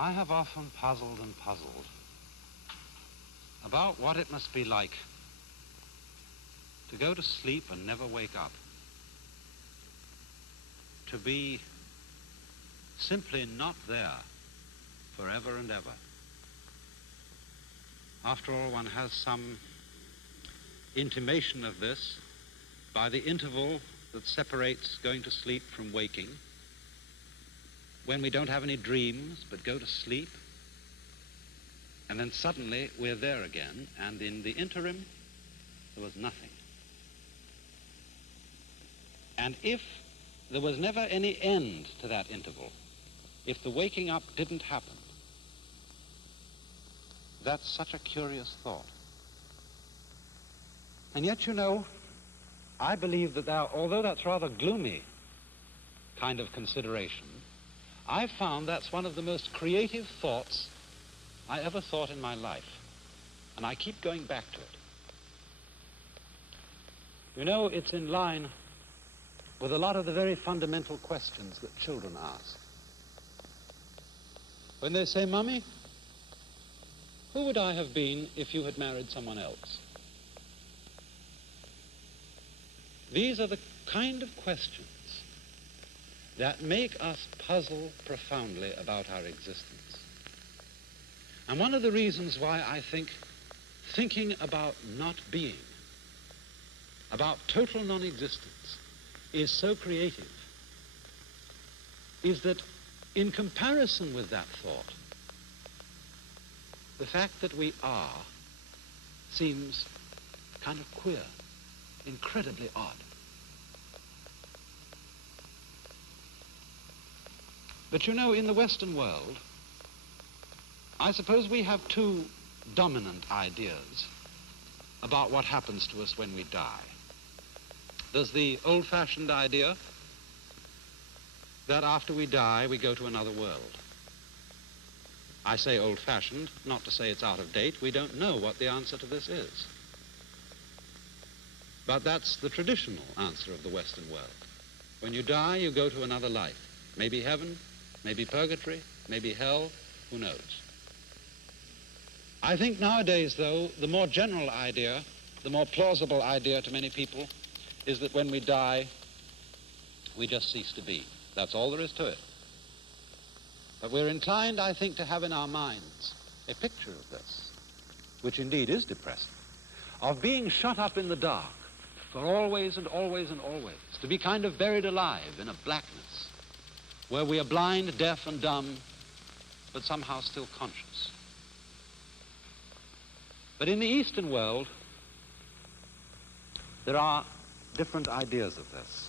I have often puzzled and puzzled about what it must be like to go to sleep and never wake up, to be simply not there forever and ever. After all, one has some intimation of this by the interval that separates going to sleep from waking, when we don't have any dreams but go to sleep, and then suddenly we're there again, and in the interim there was nothing. And if there was never any end to that interval, if the waking up didn't happen, that's such a curious thought. And yet, you know, I believe that although that's rather gloomy kind of consideration, I've found that's one of the most creative thoughts I ever thought in my life. And I keep going back to it. You know, it's in line with a lot of the very fundamental questions that children ask. When they say, "Mummy, who would I have been if you had married someone else?" These are the kind of questions that make us puzzle profoundly about our existence. And one of the reasons why I think thinking about not being, about total non-existence, is so creative, is that in comparison with that thought, the fact that we are seems kind of queer, incredibly odd. But you know, in the Western world, I suppose we have two dominant ideas about what happens to us when we die. There's the old-fashioned idea that after we die, we go to another world. I say old-fashioned, not to say it's out of date. We don't know what the answer to this is. But that's the traditional answer of the Western world. When you die, you go to another life. Maybe heaven, maybe purgatory, maybe hell, who knows? I think nowadays, though, the more general idea, the more plausible idea to many people, is that when we die, we just cease to be. That's all there is to it. But we're inclined, I think, to have in our minds a picture of this, which indeed is depressing, of being shut up in the dark for always and always and always, to be kind of buried alive in a blackness where we are blind, deaf, and dumb, but somehow still conscious. But in the Eastern world, there are different ideas of this.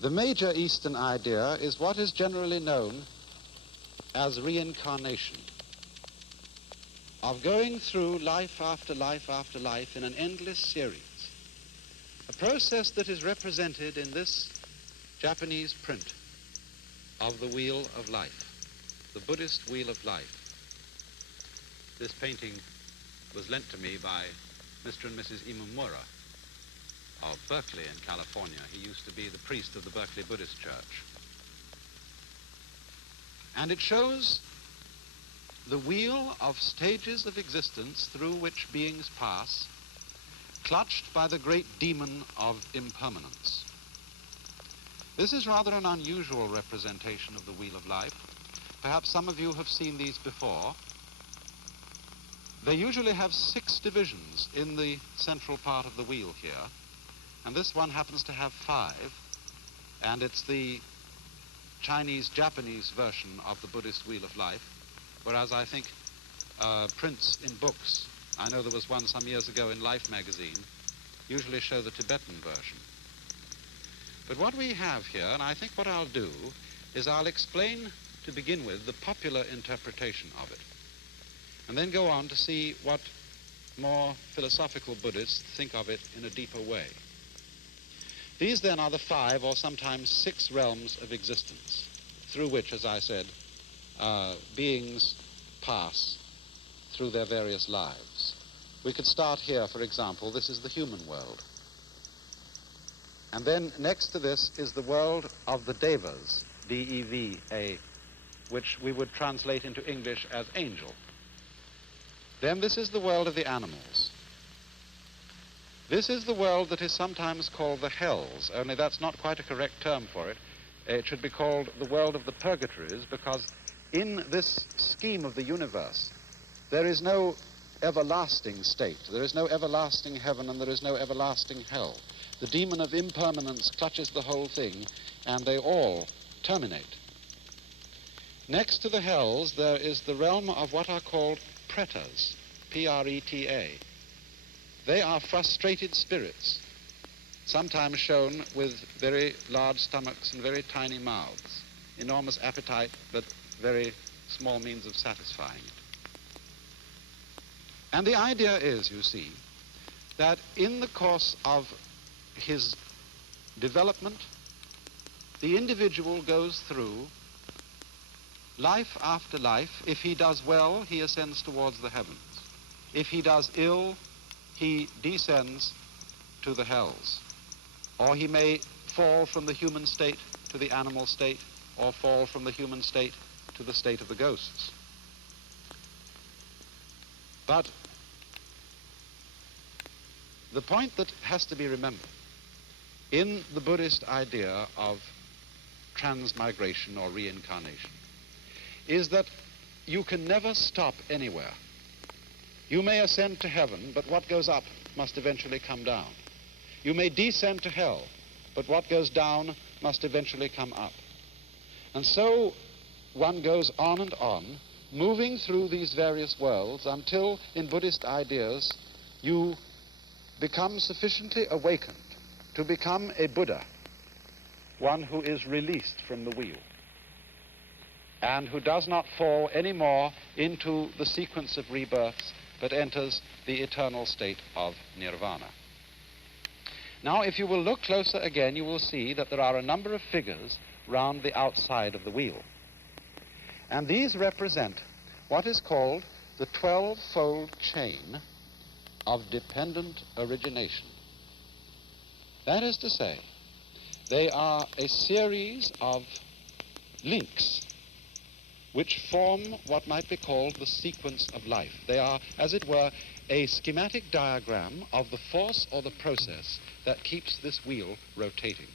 The major Eastern idea is what is generally known as reincarnation, of going through life after life after life in an endless series, a process that is represented in this Japanese print of the Wheel of Life, the Buddhist Wheel of Life. This painting was lent to me by Mr. and Mrs. Imamura of Berkeley in California. He used to be the priest of the Berkeley Buddhist Church. And it shows the wheel of stages of existence through which beings pass, clutched by the great demon of impermanence. This is rather an unusual representation of the Wheel of Life. Perhaps some of you have seen these before. They usually have 6 divisions in the central part of the wheel here, and this one happens to have 5, and it's the Chinese-Japanese version of the Buddhist Wheel of Life, whereas I think prints in books, I know there was one some years ago in Life magazine, usually show the Tibetan version. But what we have here, and I think what I'll do, is I'll explain to begin with the popular interpretation of it, and then go on to see what more philosophical Buddhists think of it in a deeper way. These then are the 5 or sometimes 6 realms of existence through which, as I said, beings pass through their various lives. We could start here, for example. This is the human world. And then next to this is the world of the devas, D-E-V-A, which we would translate into English as angel. Then this is the world of the animals. This is the world that is sometimes called the hells, only that's not quite a correct term for it. It should be called the world of the purgatories, because in this scheme of the universe, there is no everlasting state. There is no everlasting heaven and there is no everlasting hell. The demon of impermanence clutches the whole thing, and they all terminate. Next to the hells, there is the realm of what are called pretas, P-R-E-T-A. They are frustrated spirits, sometimes shown with very large stomachs and very tiny mouths, enormous appetite, but very small means of satisfying it. And the idea is, you see, that in the course of his development, the individual goes through life after life. If he does well, he ascends towards the heavens. If he does ill, he descends to the hells. Or he may fall from the human state to the animal state, or fall from the human state to the state of the ghosts. But the point that has to be remembered in the Buddhist idea of transmigration or reincarnation is that you can never stop anywhere. You may ascend to heaven, but what goes up must eventually come down. You may descend to hell, but what goes down must eventually come up. And so one goes on and on, moving through these various worlds until, in Buddhist ideas, you become sufficiently awakened to become a Buddha, one who is released from the wheel and who does not fall anymore into the sequence of rebirths, but enters the eternal state of nirvana. Now, if you will look closer again, you will see that there are a number of figures round the outside of the wheel. And these represent what is called the 12-fold chain of dependent origination. That is to say, they are a series of links which form what might be called the sequence of life. They are, as it were, a schematic diagram of the force or the process that keeps this wheel rotating.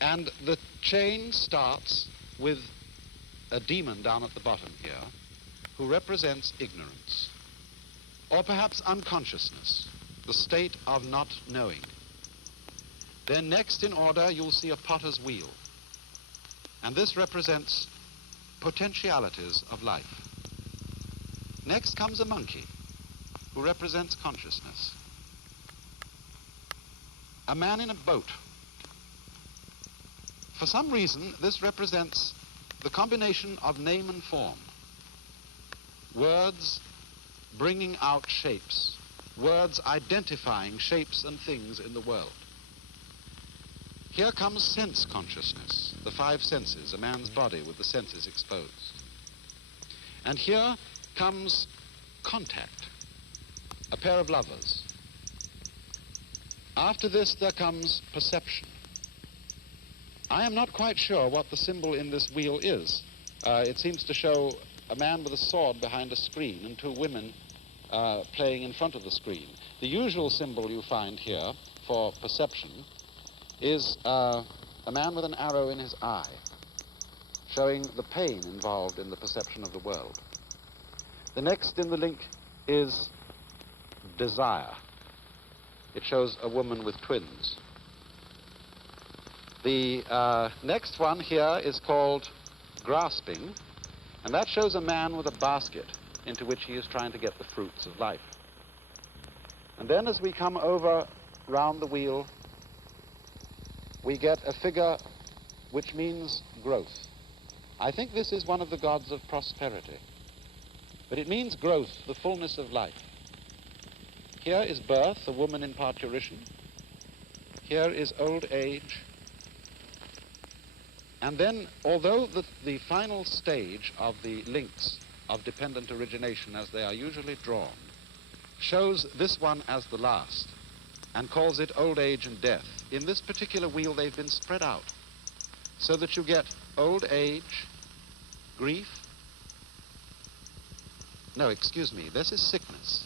And the chain starts with a demon down at the bottom here who represents ignorance, or perhaps unconsciousness, the state of not knowing. Then next in order you'll see a potter's wheel, and this represents potentialities of life. Next comes a monkey who represents consciousness. A man in a boat. For some reason, this represents the combination of name and form. Words bringing out shapes. Words identifying shapes and things in the world. Here comes sense consciousness, the five senses, a man's body with the senses exposed. And here comes contact, a pair of lovers. After this there comes perception. I am not quite sure what the symbol in this wheel is. It seems to show a man with a sword behind a screen and two women playing in front of the screen. The usual symbol you find here for perception is a man with an arrow in his eye, showing the pain involved in the perception of the world. The next in the link is desire. It shows a woman with twins. The next one here is called grasping, and that shows a man with a basket into which he is trying to get the fruits of life. And then as we come over round the wheel, we get a figure which means growth. I think this is one of the gods of prosperity, but it means growth, the fullness of life. Here is birth, a woman in parturition. Here is old age. And then, although the final stage of the links of dependent origination, as they are usually drawn, shows this one as the last and calls it old age and death, in this particular wheel they've been spread out so that you get old age, grief. No, excuse me, this is sickness.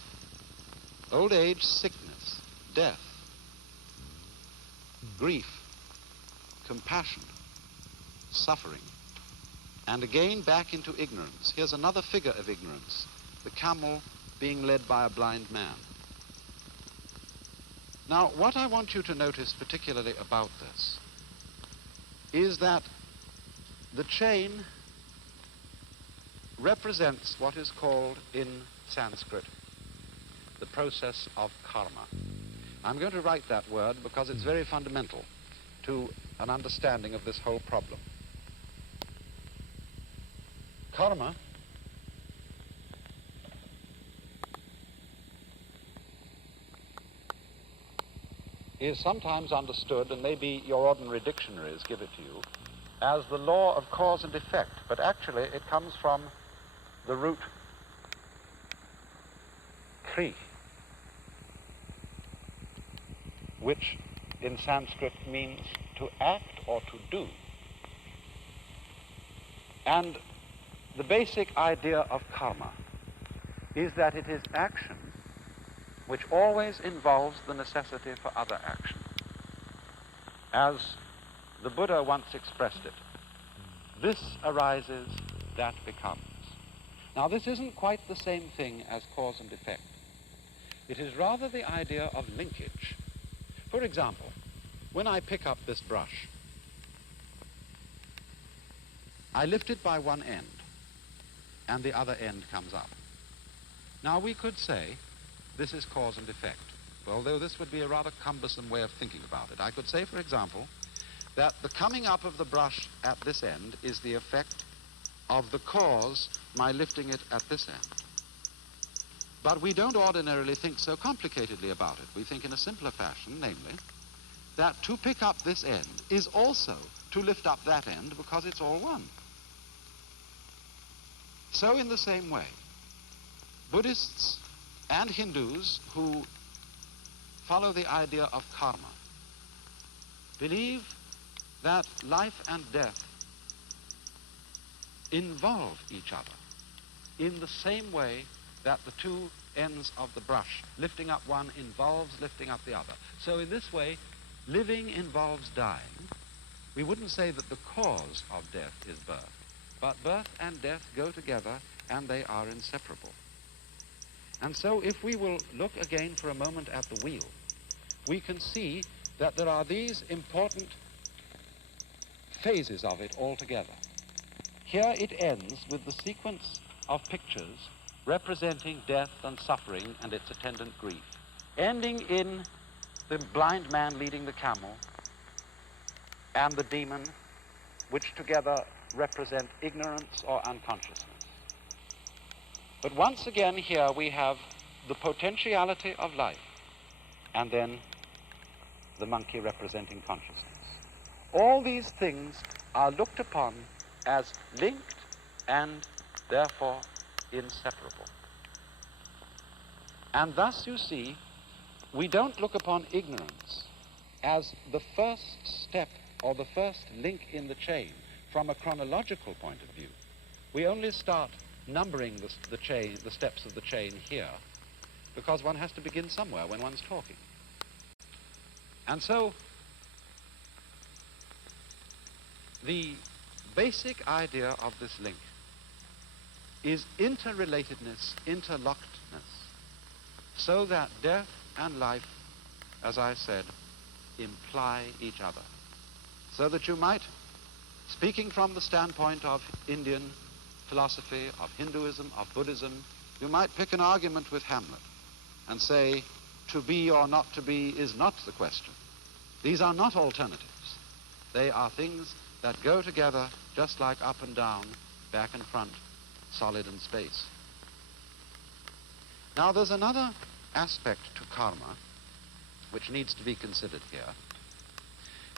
Old age, sickness, death, grief, compassion, suffering, and again back into ignorance. Here's another figure of ignorance, the camel being led by a blind man. Now, what I want you to notice particularly about this is that the chain represents what is called in Sanskrit the process of karma. I'm going to write that word because it's very fundamental to an understanding of this whole problem. Karma is sometimes understood, and maybe your ordinary dictionaries give it to you, as the law of cause and effect, but actually it comes from the root kri, which in Sanskrit means to act or to do. And the basic idea of karma is that it is action which always involves the necessity for other action. As the Buddha once expressed it, this arises, that becomes. Now, this isn't quite the same thing as cause and effect. It is rather the idea of linkage. For example, when I pick up this brush, I lift it by one end, and the other end comes up. Now, we could say this is cause and effect, although this would be a rather cumbersome way of thinking about it. I could say, for example, that the coming up of the brush at this end is the effect of the cause, my lifting it at this end. But we don't ordinarily think so complicatedly about it. We think in a simpler fashion, namely, that to pick up this end is also to lift up that end because it's all one. So in the same way, Buddhists and Hindus who follow the idea of karma believe that life and death involve each other in the same way that the two ends of the brush, lifting up one involves lifting up the other. So in this way, living involves dying. We wouldn't say that the cause of death is birth, but birth and death go together and they are inseparable. And so if we will look again for a moment at the wheel, we can see that there are these important phases of it altogether. Here it ends with the sequence of pictures representing death and suffering and its attendant grief, ending in the blind man leading the camel and the demon, which together represent ignorance or unconsciousness. But once again here we have the potentiality of life and then the monkey representing consciousness. All these things are looked upon as linked and therefore inseparable. And thus, you see, we don't look upon ignorance as the first step or the first link in the chain from a chronological point of view. We only start numbering the steps of the chain here because one has to begin somewhere when one's talking. And so the basic idea of this link is interrelatedness, interlockedness, so that death and life, as I said, imply each other. So that you might, speaking from the standpoint of Indian philosophy, of Hinduism, of Buddhism, you might pick an argument with Hamlet and say, to be or not to be is not the question. These are not alternatives. They are things that go together just like up and down, back and front, solid and space. Now there's another aspect to karma which needs to be considered here,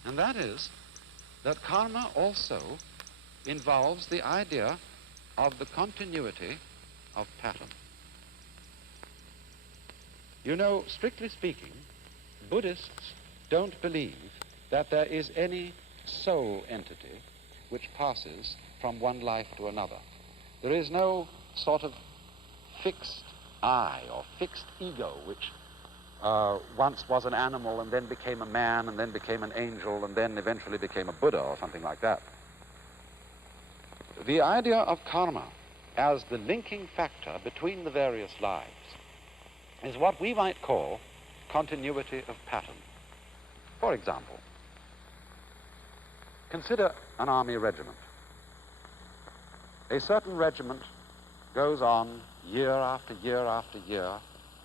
and that is that karma also involves the idea of the continuity of pattern. You know, strictly speaking, Buddhists don't believe that there is any soul entity which passes from one life to another. There is no sort of fixed I or fixed ego which once was an animal and then became a man and then became an angel and then eventually became a Buddha or something like that. The idea of karma as the linking factor between the various lives is what we might call continuity of pattern. For example, consider an army regiment. A certain regiment goes on year after year after year.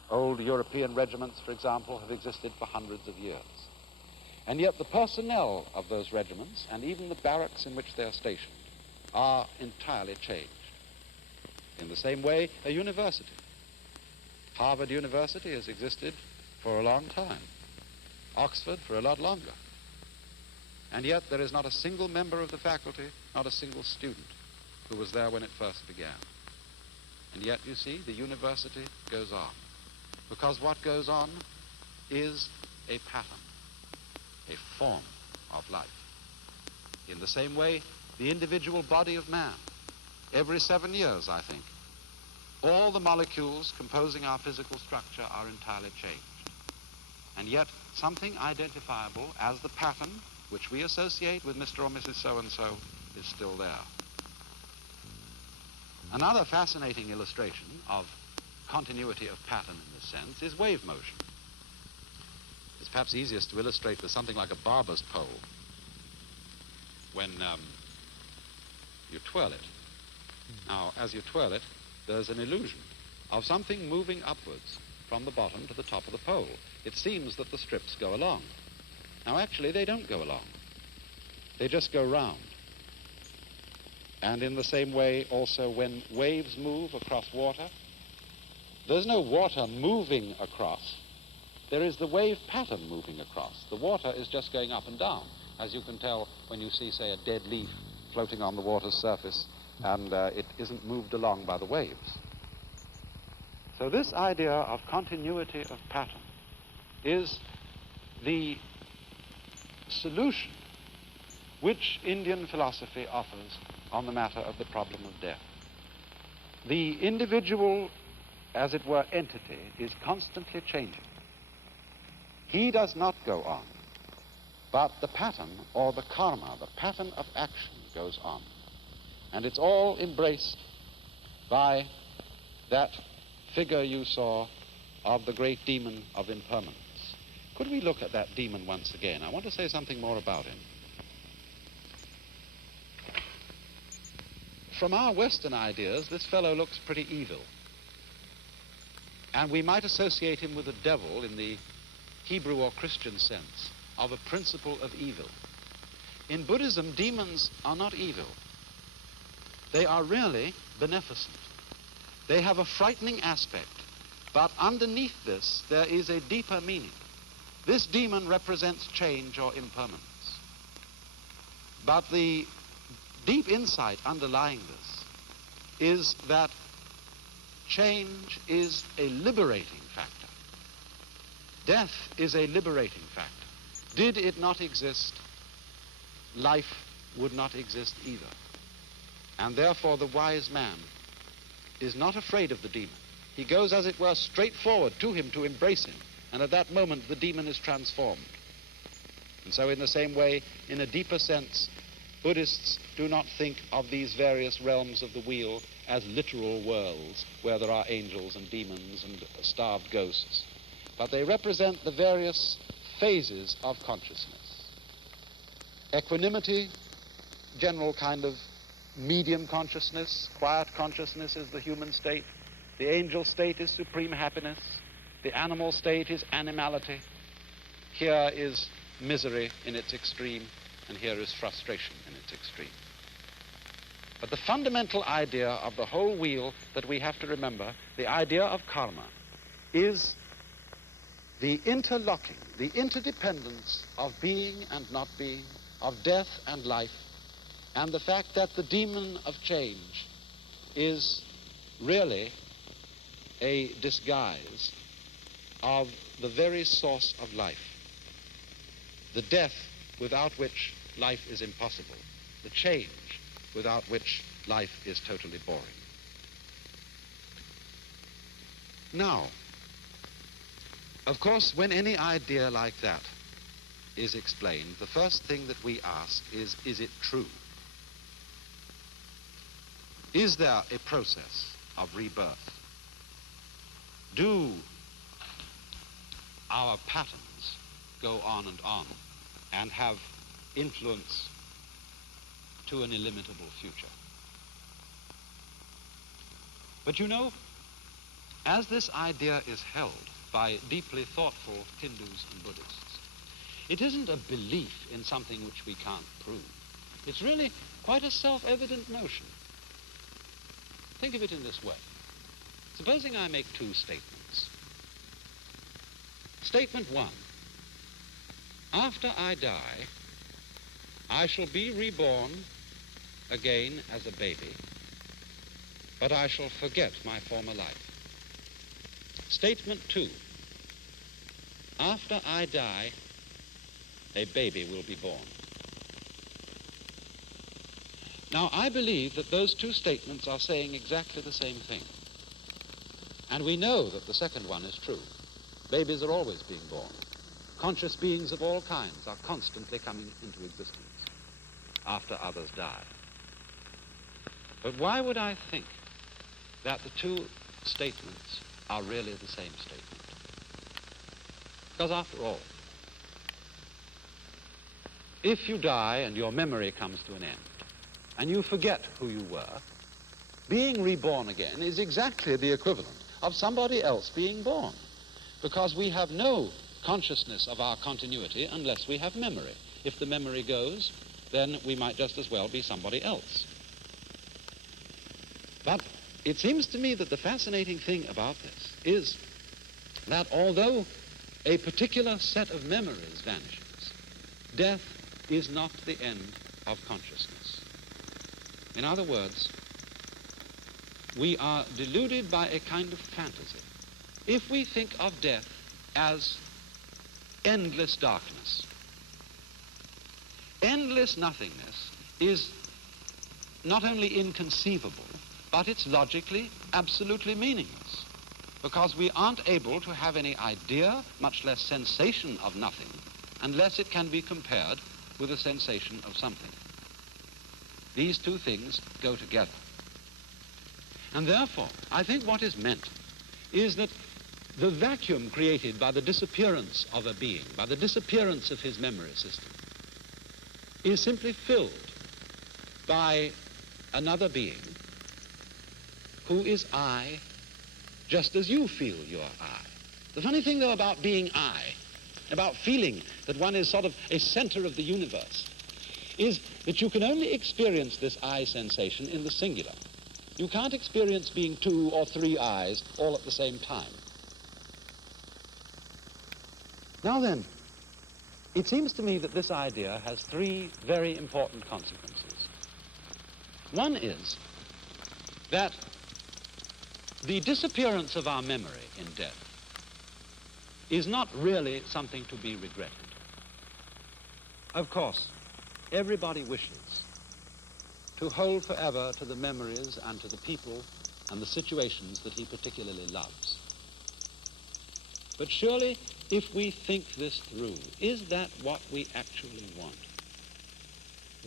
Old European regiments, for example, have existed for hundreds of years. And yet the personnel of those regiments, and even the barracks in which they are stationed, are entirely changed. In the same way, a university. Harvard University has existed for a long time. Oxford for a lot longer. And yet there is not a single member of the faculty, not a single student, who was there when it first began. And yet, you see, the university goes on. Because what goes on is a pattern, a form of life. In the same way, the individual body of man, every 7 years, I think, all the molecules composing our physical structure are entirely changed. And yet, something identifiable as the pattern which we associate with Mr. or Mrs. So-and-so is still there. Another fascinating illustration of continuity of pattern in this sense is wave motion. It's perhaps easiest to illustrate with something like a barber's pole. When you twirl it. Now, as you twirl it, there's an illusion of something moving upwards from the bottom to the top of the pole. It seems that the strips go along. Now, actually, they don't go along. They just go round. And in the same way, also, when waves move across water, there's no water moving across. There is the wave pattern moving across. The water is just going up and down, as you can tell when you see, say, a dead leaf floating on the water's surface, and it isn't moved along by the waves. So this idea of continuity of pattern is the solution which Indian philosophy offers on the matter of the problem of death. The individual, as it were, entity is constantly changing. He does not go on, but the pattern, or the karma, the pattern of action, goes on. And it's all embraced by that figure you saw of the great demon of impermanence. Could we look at that demon once again? I want to say something more about him. From our Western ideas, this fellow looks pretty evil. And we might associate him with the devil in the Hebrew or Christian sense of a principle of evil. In Buddhism, demons are not evil. They are really beneficent. They have a frightening aspect, but underneath this, there is a deeper meaning. This demon represents change or impermanence. But the deep insight underlying this is that change is a liberating factor. Death is a liberating factor. Did it not exist, life would not exist either. And therefore the wise man is not afraid of the demon. He goes, as it were, straight forward to him to embrace him. And at that moment, the demon is transformed. And so in the same way, in a deeper sense, Buddhists do not think of these various realms of the wheel as literal worlds where there are angels and demons and starved ghosts, but they represent the various phases of consciousness. Equanimity, general kind of medium consciousness, quiet consciousness is the human state. The angel state is supreme happiness. The animal state is animality. Here is misery in its extreme, and here is frustration in its extreme. But the fundamental idea of the whole wheel that we have to remember, the idea of karma, is the interlocking, the interdependence of being and not being, of death and life, and the fact that the demon of change is really a disguise of the very source of life, the death without which life is impossible, the change without which life is totally boring. Now, of course, when any idea like that is explained, the first thing that we ask is it true? Is there a process of rebirth? Do our patterns go on and have influence to an illimitable future? But you know, as this idea is held by deeply thoughtful Hindus and Buddhists, it isn't a belief in something which we can't prove. It's really quite a self-evident notion. Think of it in this way. Supposing I make two statements. Statement one: after I die, I shall be reborn again as a baby, but I shall forget my former life. Statement two: after I die, a baby will be born. Now, I believe that those two statements are saying exactly the same thing. And we know that the second one is true. Babies are always being born. Conscious beings of all kinds are constantly coming into existence after others die. But why would I think that the two statements are really the same statement? Because after all, if you die and your memory comes to an end, and you forget who you were, being reborn again is exactly the equivalent of somebody else being born, because we have no consciousness of our continuity unless we have memory. If the memory goes, then we might just as well be somebody else. But it seems to me that the fascinating thing about this is that although a particular set of memories vanishes, death is not the end of consciousness. In other words, we are deluded by a kind of fantasy if we think of death as endless darkness. Endless nothingness is not only inconceivable, but it's logically absolutely meaningless, because we aren't able to have any idea, much less sensation of nothing, unless it can be compared with a sensation of something. These two things go together. And therefore, I think what is meant is that the vacuum created by the disappearance of a being, by the disappearance of his memory system, is simply filled by another being who is I, just as you feel you're I. The funny thing, though, about being I, about feeling that one is sort of a center of the universe, is that you can only experience this I sensation in the singular. You can't experience being two or three I's all at the same time. Now then, it seems to me that this idea has three very important consequences. One is that the disappearance of our memory in death is not really something to be regretted. Of course, everybody wishes to hold forever to the memories and to the people and the situations that he particularly loves. But surely, if we think this through, is that what we actually want?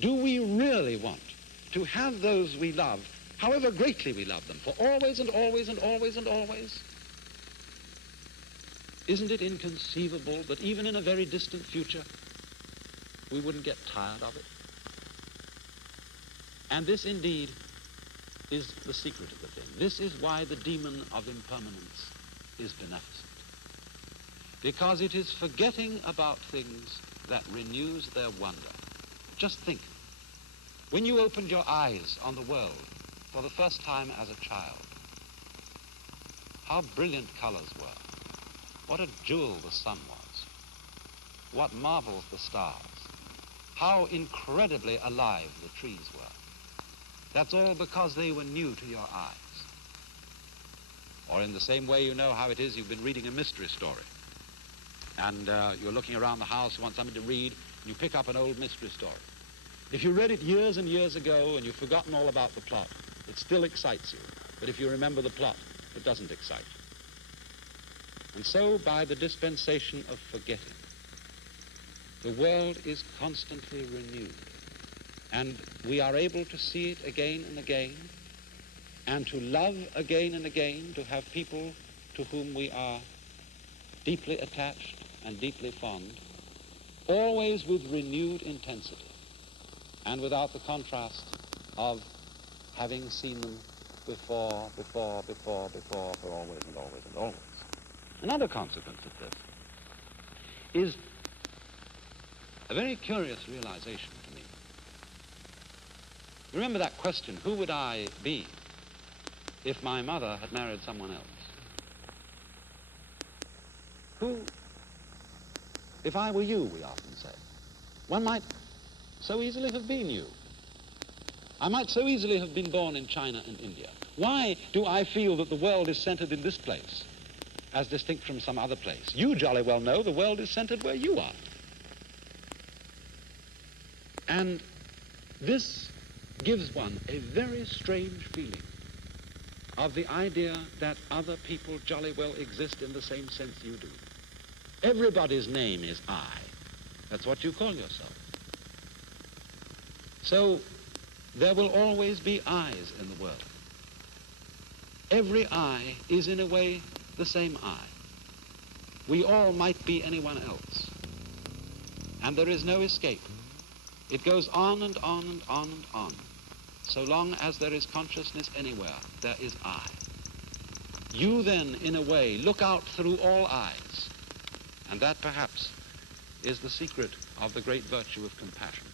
Do we really want to have those we love, however greatly we love them, for always and always and always and always? Isn't it inconceivable that even in a very distant future, we wouldn't get tired of it? And this indeed is the secret of the thing. This is why the demon of impermanence is beneficent. Because it is forgetting about things that renews their wonder. Just think, when you opened your eyes on the world for the first time as a child, how brilliant colors were. What a jewel the sun was. What marvels the stars. How incredibly alive the trees were. That's all because they were new to your eyes. Or in the same way, you know how it is, you've been reading a mystery story. And you're looking around the house, you want something to read, and you pick up an old mystery story. If you read it years and years ago and you've forgotten all about the plot, it still excites you. But if you remember the plot, it doesn't excite. And so, by the dispensation of forgetting, the world is constantly renewed. And we are able to see it again and again, and to love again and again, to have people to whom we are deeply attached and deeply fond, always with renewed intensity, and without the contrast of having seen them before, for always and always and always. Another consequence of this is a very curious realization to me. Remember that question, who would I be if my mother had married someone else? If I were you, we often say, one might so easily have been you. I might so easily have been born in China and India. Why do I feel that the world is centered in this place, as distinct from some other place? You jolly well know the world is centered where you are. And this gives one a very strange feeling of the idea that other people jolly well exist in the same sense you do. Everybody's name is I. That's what you call yourself. So there will always be I's in the world. Every I is in a way the same I. We all might be anyone else. And there is no escape. It goes on and on and on and on. So long as there is consciousness anywhere, there is I. You then, in a way, look out through all eyes. And that, perhaps, is the secret of the great virtue of compassion.